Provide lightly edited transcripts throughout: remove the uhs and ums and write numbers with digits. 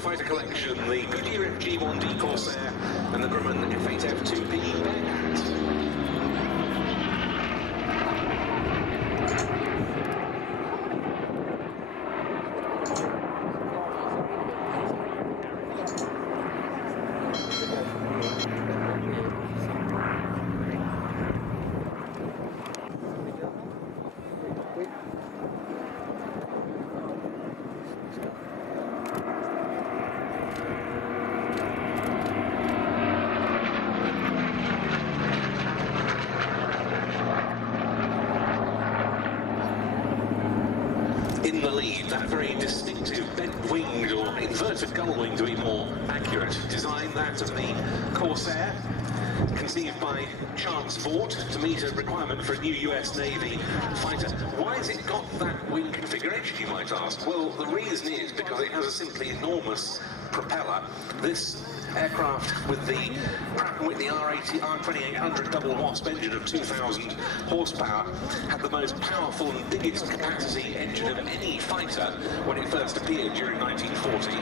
Eurofighter collection, the Goodyear FG-1D Corsair and the Grumman F8F2B Bearcat. In the lead, that very distinctive bent-winged or inverted gull-wing to be more accurate design, that of the Corsair, conceived by Chance Vought to meet a requirement for a new US Navy fighter. Why has it got that wing configuration, you might ask? Well, the reason is because it has a simply enormous propeller. This aircraft with the Pratt & Whitney R2800 double wasp engine of 2,000 horsepower had the most powerful and biggest capacity engine of any fighter when it first appeared during 1940.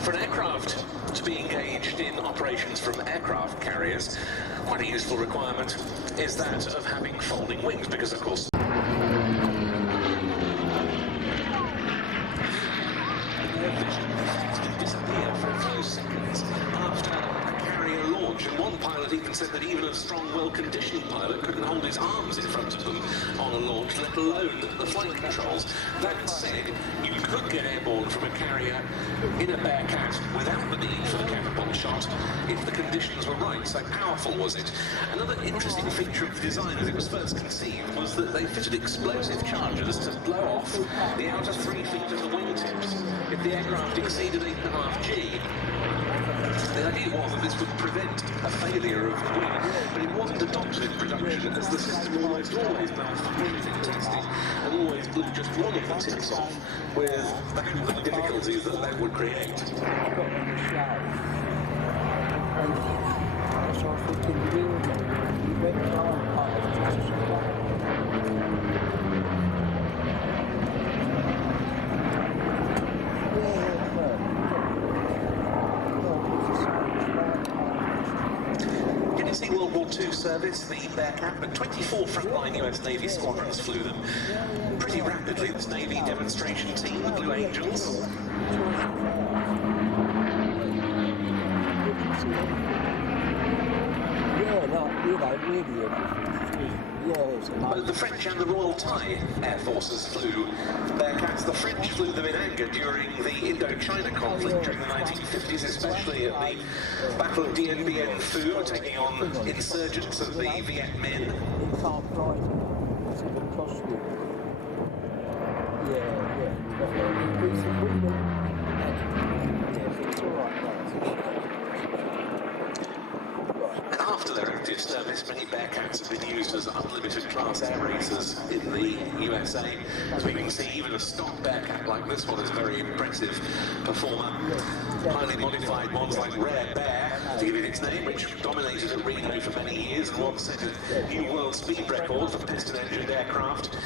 For an aircraft to be engaged in operations from aircraft carriers, quite a useful requirement is that of having folding wings, because of course disappear for a few seconds after a carrier launch, and one pilot even said that even a strong, well-conditioned pilot couldn't hold his arms in front of them on a launch, let alone the flight controls. That said, you could get airborne from a carrier in a Bearcat without the need for the catapult shot if the conditions were right. So powerful was it. Another interesting feature of the design as it was first conceived was that they fitted explosive charges to blow off the outer 3 feet of the wingtips if the aircraft exceeded 8.5 G. The idea was that this would prevent a failure of the wing, but it wasn't adopted in production as the system almost always malfunctioned in testing and always blew just one of the tips off, with the difficulties that that would create. World War II service, the Bearcat, but 24 frontline US Navy squadrons flew them. Pretty rapidly, this Navy demonstration team, the Blue Angels, both the French and the Royal Thai Air Forces flew Bearcats. The French flew them in anger during the Indochina conflict during the 1950s, especially at the Battle of Dien Bien Phu, taking on insurgents of the Viet Minh. After their active service, many Bearcats have been used as unlimited class air racers in the USA. As we can see, even a stock Bearcat like this one is a very impressive performer. Highly modified ones like Rare Bear, to give it its name, which dominated at Reno for many years and once set a new world speed record for piston-engined aircraft,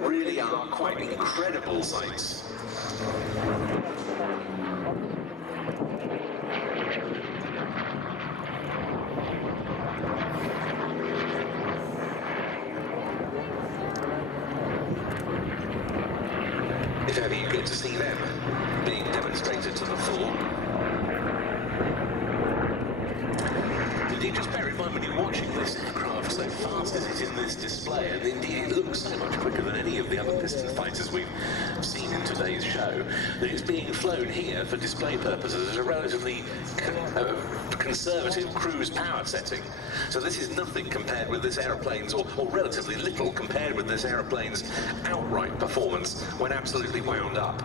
really are quite incredible sights. If ever you get to see them being demonstrated to the full. Indeed, just bear in mind when you're watching this aircraft, so fast as it's in this display, and indeed it looks so much quicker than any of the other piston fighters we've seen in today's show, that it's being flown here for display purposes at a relatively conservative cruise power setting. So this is nothing compared with this aeroplane's, or relatively little compared with this aeroplane's outright performance when absolutely wound up.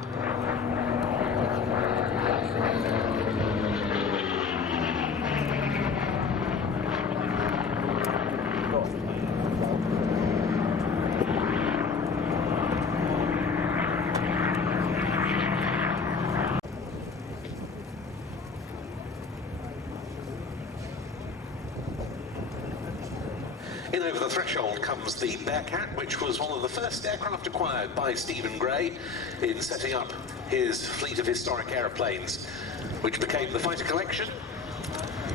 In over the threshold comes the Bearcat, which was one of the first aircraft acquired by Stephen Gray in setting up his fleet of historic aeroplanes, which became the Fighter Collection,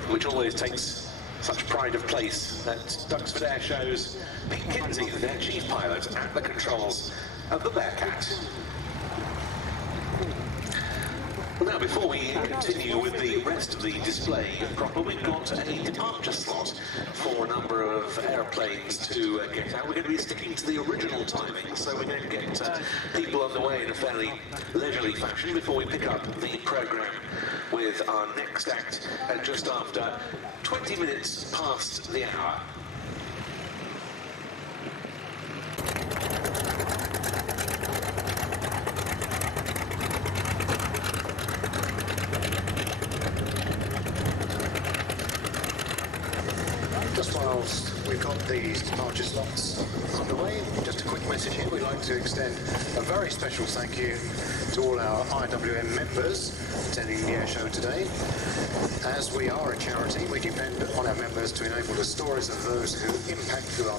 which always takes such pride of place at Duxford Air Shows. Pete Kinsey, their chief pilot, at the controls of the Bearcat. Well, now, before we continue with the rest of the display proper, we've got a departure slot for a number of aeroplanes to get out. We're going to be sticking to the original timing, so we're going to get people on the way in a fairly leisurely fashion before we pick up the programme with our next act at just after 20 minutes past the hour. Just whilst we've got these departure slots underway, just a quick message here. We'd like to extend a very special thank you to all our IWM members attending the air show today. As we are a charity, we depend on our members to enable the stories of those who impact our